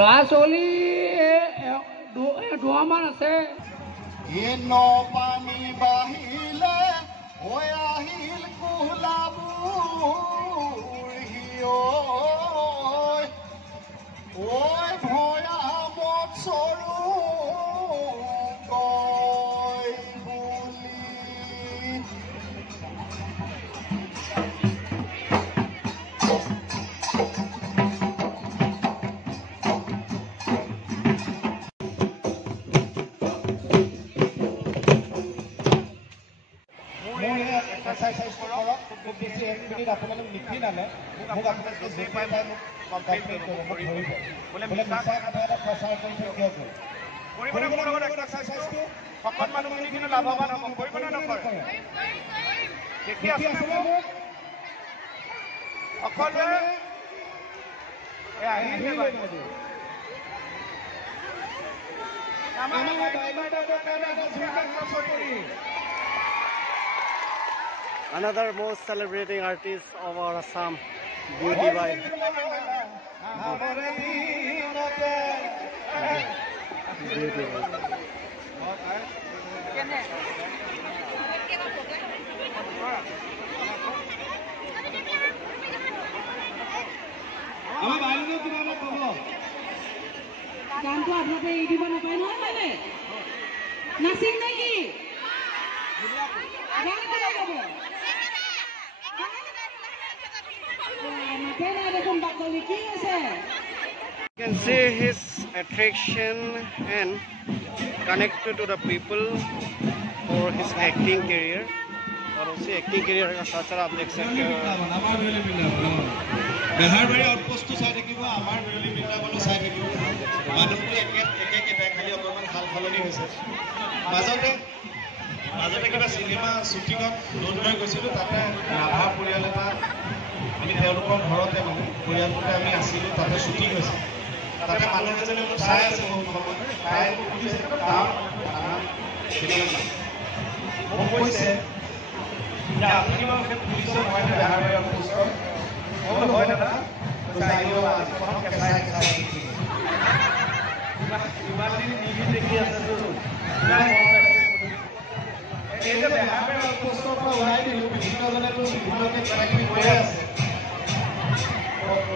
ল'ৰা ছোৱালী দুটামান আছে। পানী বাহিলে হৈ আহিল কোলাবুৰ ঐ ভয়া মত চৰু কয় বুলি এক্সাৰচাইজ কৰক খুব বেছি 1 মিনিট আপোনালোক নিপিনালে মোক আপোনালোকে যে পাই মোক কণ্টেক্ট কৰিব বোলে মিছা কথা এটা প্ৰচাৰ কৰি কিয় কৰিবনে মোৰ লগত এক্সাৰচাইজটো সকল মানুহখিনি কিন্তু লাভৱান হ'ব কৰিবনে নকৰে দেখি আছোঁ মোক সকলোৱে আহিছে বাইদেউ আমাৰ বাইদেউৰ কাৰণে Another most celebrating artist of our Assam, Beauty Bai. Beauty Bai. গানটো আপোনালোকে এৰি দিব নাপায় নহয় মানে নাচিম নেকি You can see his attraction and connected to the people for his acting career. और उसी एक्टिंग करियर का साथ साथ आप देख सकते हो बेहार बारी आउटपोस्ट तो साइड देखिबो आमार बेरली मिला बलो साइड देखिबो मानुটো एक খালি অকমান খাল খলনি হৈছে মাজতে কিবা সিনেমা শুটিংত দৌৰাই গৈছিল তাতে ৰাভা পৰিয়াল এটা আমি তেওঁলোকৰ ঘৰতে মানে পৰিয়ালতে আমি আছিল তাতে শুটিং হৈছে তাতে মানুহ এজনে মোক চাই আছে বহুত সময় চাই পুলিশ এটা মোক কৈছে যে আপুনি মোক পুলিশৰ ভয় বেহাৰ বেহাৰ পোষ্ট মই ভয় দাদা তো চাইও আজি কোন কেঁচাই ইমান দিন টিভি দেখি আছে তো এই যে বেহাৰ বেহাৰ পোষ্টৰ পৰা ওলাই দিলো বিভিন্নজনেতো বিভিন্নকে কানেক্ট কৰি আছে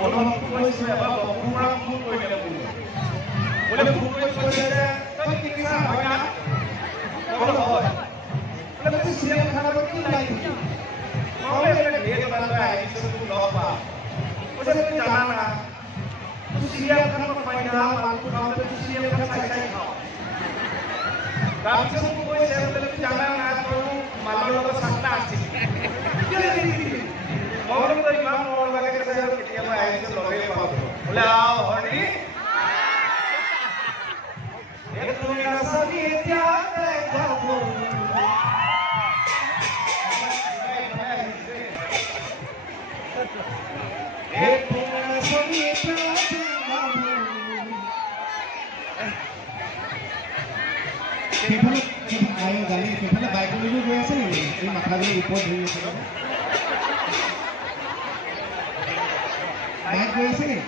অনুভৱ কৰিছে এবাৰ বকুৰা ফোন কৰিলে বোলে ফোন কৰি কৈছে যে তই কি কিছা হয় না বোলে হয় বোলে তুই চিনেমা খানাত কি লাইক মই এটা ভিডিও বনাই আহিছো তুই লগ পা কৈছে তুই জানা না তুই চিনেমা খানাত পাইনা মালটো খাওঁতে তুই চিনেমা খানা চাই খাও তাৰপিছত মোক কৈছে বোলে তুই জানা না তোৰ মালৰ লগত চাকটা আছে মই বোলে ইমান মৰম লাগে যে কেতিয়াবা আহিছে লগে পাব বোলে আও হৰি এক তুমি আছনি এতিয়া দেখাব এক তুমি আছনি এতিয়া দেখাব কেৱল আই গালি কেৱল বাইকলৈ গৈ আছে নেকি এই মাথাগুলো ওপৰত ধৰি আছে বাইক গৈ আছে নেকি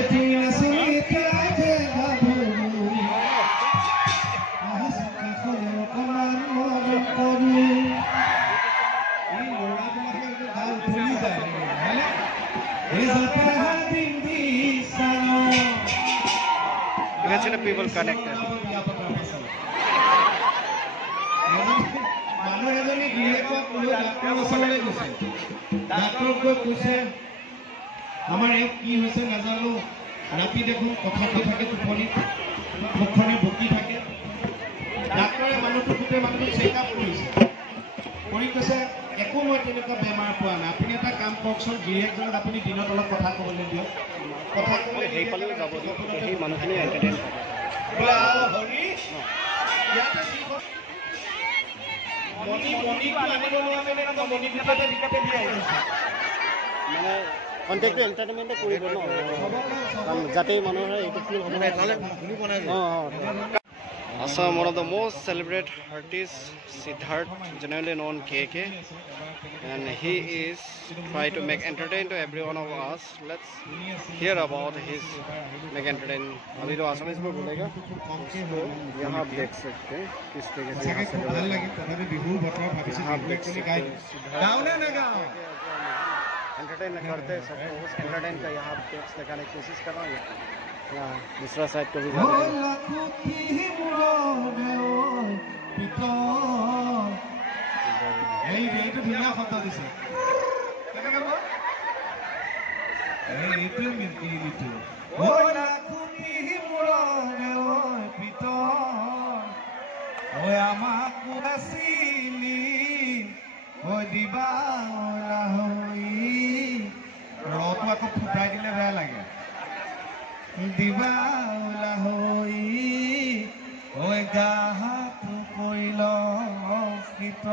এতি আছনি এতিয়া দেখাব আহা কাখলে অকমান মৰম কৰো এই ল'ৰাবিলাকে গাল ফুলি যায় হয়নে এই জাপা দিন্দি সানো You can see the people connected. মানুহ এজনী গিৰিয়েকক লৈ ডাক্তৰৰ ওচৰলৈ গৈছে ডাক্তৰক গৈ কৈছে আমাৰ এক কি হৈছে নাজানো ৰাতি দেখোন কথা কৈ থাকে টোপনিত মুখখনে বকি থাকে ডাক্তৰে মানুহটো গোটেই মানুহটো চেকআপ কৰিছে কৰি কৈছে একো মই তেনেকুৱা বেমাৰ পোৱা নাই আপুনি এটা কাম কৰকচোন গিৰিয়েকজনক আপুনি দিনত অলপ কথা ক'বলৈ দিয়ক কথা ক'বলৈ সেই পালেও যাব দিয়ক সেই মানুহখিনি এণ্টাৰটেইন হ'ব বোলে হৰি ইয়াতে যি মণিটো আনিব নোৱাৰে মণি বিকাতে দি আহিছে মানে কণ্টেক্টটো এণ্টাৰটেইনমেণ্টে কৰিব ন কাৰণ যাতে মানুহৰ এইটো ফিল হ'ব অঁ Assam, one of the most celebrated artists, Siddharth, generally known KK, and he is trying to make entertain to every one of us. Let's hear about his make entertain. अभी तो आसामीज में बोलेगा, तो यहाँ आप देख सकते हैं किस तरीके से यहाँ से एंटरटेन करते हैं सबको, उस एंटरटेन का यहाँ टेक्स्ट लगाने की कोशिश कर रहा हूँ। दूसरा साइड को भी ৰটো আকৌ ফুটাই দিলে বেয়া লাগে দিবাউলা হৈ ঐ গাহাটো কৰিল স্কিত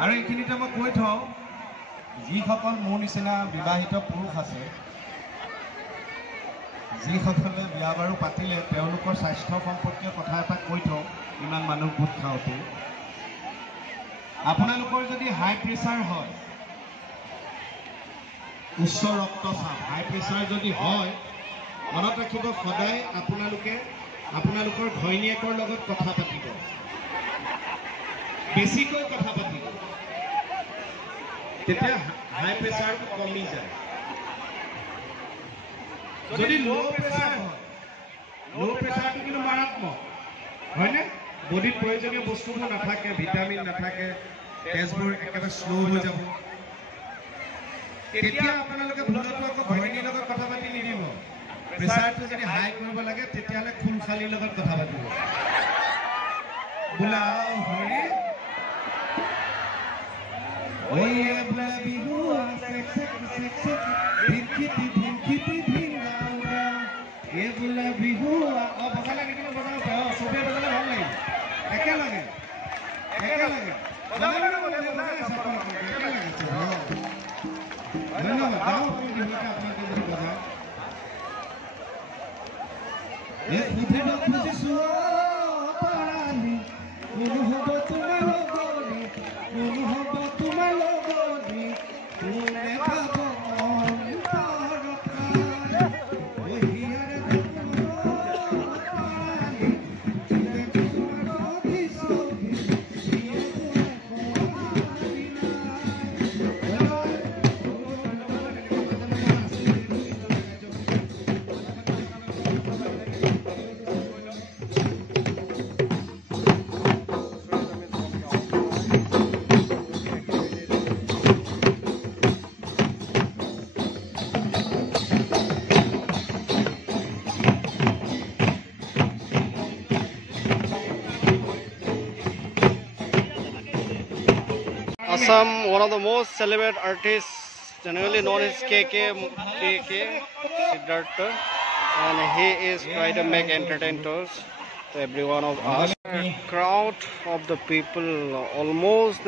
আৰু এইখিনিতে মই কৈ থওঁ যিসকল মোৰ নিচিনা বিবাহিত পুৰুষ আছে যিসকলে বিয়া বাৰু পাতিলে তেওঁলোকৰ স্বাস্থ্য সম্পৰ্কীয় কথা এটা কৈ থওঁ ইমান মানুহ গোট খাওঁতে আপোনালোকৰ যদি হাই প্ৰেছাৰ হয় উচ্চ ৰক্তচাপ হাই প্ৰেছাৰ যদি হয় মনত ৰাখিব সদায় আপোনালোকৰ ঘৈণীয়েকৰ লগত কথা পাতিব বেছিকৈ কথা পাতিব তেতিয়া হাই প্ৰেছাৰটো কমি যায় যদি ল' প্ৰেছাৰ হয় ল' প্ৰেছাৰটো কিন্তু মাৰাত্মক হয়নে বডিত প্ৰয়োজনীয় বস্তুবোৰ নাথাকে ভিটামিন নাথাকে তেজবোৰ একেবাৰে শ্ল' হৈ যাব তেতিয়া আপোনালোকে ভুলতো আকৌ ঘৈণীৰ লগত কথা পাতি নিদিব প্ৰেছাৰটো যদি হাই কৰিব লাগে তেতিয়াহ'লে খুনখালিৰ লগত কথা পাতিব বোলাও হৰি ঐ বোলা বিহু ধিনখিতি ভিন্দাউৰা এ বোলা বিহু বজালে নেকি বজাব চবেই বজালে ভাল লাগিব একেলগে ধন্যবাদ গাঁও বিহুটা আপোনালোকে যদি বজায় সুধিব খুজিছো পাৰালি কোন হ'ব তোমাৰ লগৰী কোন হ'ব তোমাৰ লগৰী কোনে পাব Assam, one of the most celebrated artists, generally known as KK Siddharth, and he is trying to make entertainers to every one of us. A crowd of the people, almost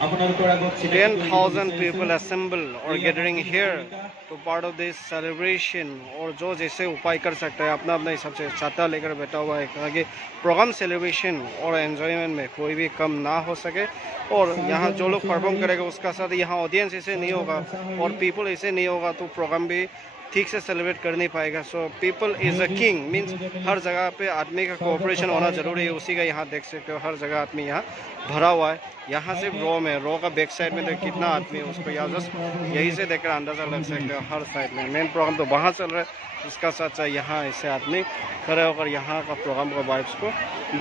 10,000 people assemble or gathering here to part of this celebration. और जो जैसे उपाय कर सकता है अपना अपना हिसाब से छाता लेकर बैठा हुआ है ताकि प्रोग्राम सेलिब्रेशन और एंजॉयमेंट में कोई भी कम ना हो सके और यहाँ जो लोग परफॉर्म करेगा उसका साथ यहाँ ऑडियंस ऐसे नहीं होगा और पीपल ऐसे नहीं होगा तो प्रोग्राम भी ठीक से सेलिब्रेट कर नहीं पाएगा so people is a king means हर जगह पे आदमी का कोऑपरेशन होना जरूरी है उसी का यहाँ देख सकते हो हर जगह आदमी यहाँ भरा हुआ है यहाँ सिर्फ रो में रो का बैक साइड में तो कितना आदमी है उसको यहाँ जस्ट यही से देखकर अंदाजा लग सकते हो हर साइड में मेन प्रोग्राम तो वहाँ चल रहा है उसका साथ साथ यहाँ ऐसे आदमी खड़े होकर यहाँ का प्रोग्राम का वाइब्स को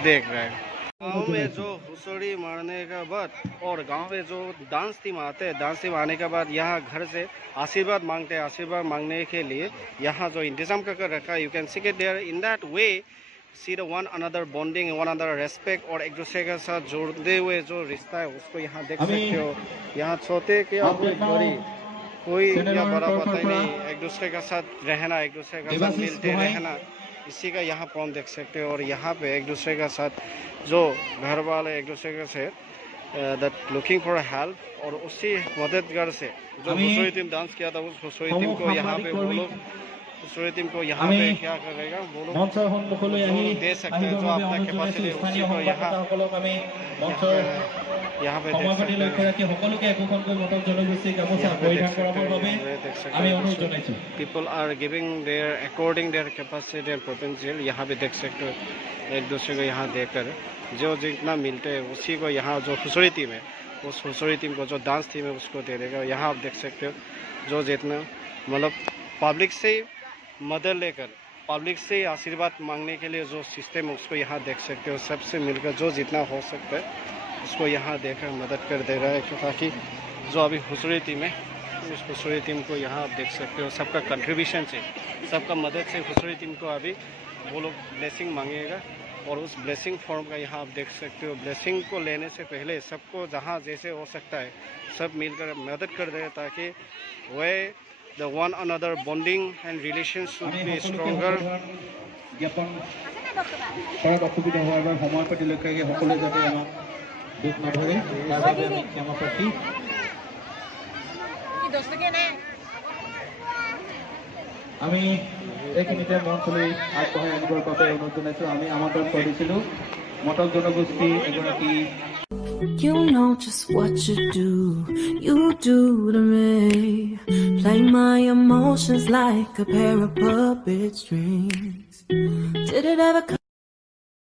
देख रहे हैं गाँव में जो हुसड़ी मारने का बाद और गांव में जो डांस टीम आते हैं डांस टीम आने के बाद यहाँ घर से आशीर्वाद मांगते हैं आशीर्वाद मांगने के लिए यहाँ जो इंतजाम कर रखा है you can see get there in that way see the one another bonding one another respect और एक दूसरे के साथ जोड़ते हुए जो रिश्ता है उसको यहाँ देख सकते हो यहाँ छोटे क्या बड़ी कोई या बड़ा पता ही नहीं एक दूसरे के साथ रहना एक दूसरे के साथ मिलते रहना इसी का यहाँ प्रॉम देख सकते हो और यहाँ पे एक दूसरे के साथ जो घर वाले एक दूसरे के से दैट लुकिंग फॉर हेल्प और उसी मददगार से जो हुसोई टीम डांस किया था उस हुसोई टीम को यहाँ पे वो लोग हुसुरी टीम को यहाँ पे क्या करेगा वो लोग মঞ্চৰ সন্মুখলৈ আহি दे सकते हैं जो अपना कैपेसिटी उसी को यहाँ আমি মঞ্চৰ यहाँ पे সভাপতি লক্ষ্য ৰাখি সকলোকে একোখনকৈ মটক জনগোষ্ঠীৰ গামোচা পৰিধান কৰাবৰ বাবে আমি অনুৰোধ জনাইছো। People are giving their according their capacity and potential। यहाँ पे देख सकते हो एक दूसरे को यहाँ देखकर जो जितना मिलते हैं उसी को यहाँ जो हुसुरी टीम है उस हुसुरी टीम को जो डांस टीम है उसको दे देगा। यहाँ आप देख सकते हो जो जितना मतलब पब्लिक से मदद लेकर पब्लिक से आशीर्वाद मांगने के लिए जो सिस्टम है उसको यहाँ देख सकते हो। सबसे मिलकर जो जितना हो सकता है उसको यहाँ देकर मदद कर दे रहा है ताकि जो अभी हुसुरी टीम है उस हुसुरी टीम को यहाँ आप देख सकते हो सबका कंट्रीब्यूशन से सबका मदद से हुसुरी टीम को अभी वो लोग ब्लेसिंग मांगेगा और उस ब्लेसिंग फॉर्म का यहाँ आप देख सकते हो। ब्लेसिंग को लेने से पहले सबको जहाँ जैसे हो सकता है सब मिलकर मदद कर दे ताकि वे the one another bonding and relations should be stronger। জ্ঞাপন কৰাত অসুবিধা হোৱাৰ বাবে সময় পাতি লক্ষ্য ৰাখি সকলোৱে যাতে আমাক দুখ নধৰে তাৰ বাবে আমি ক্ষমা প্ৰাৰ্থী। আমি এইখিনিতে মঞ্চলৈ আগবঢ়াই আনিবৰ বাবে অনুৰোধ জনাইছোঁ। আমি আমন্ত্ৰণ কৰিছিলোঁ মটক জনগোষ্ঠী এগৰাকী You know just what you do to me. Play my emotions like a pair of puppet strings. Did it ever come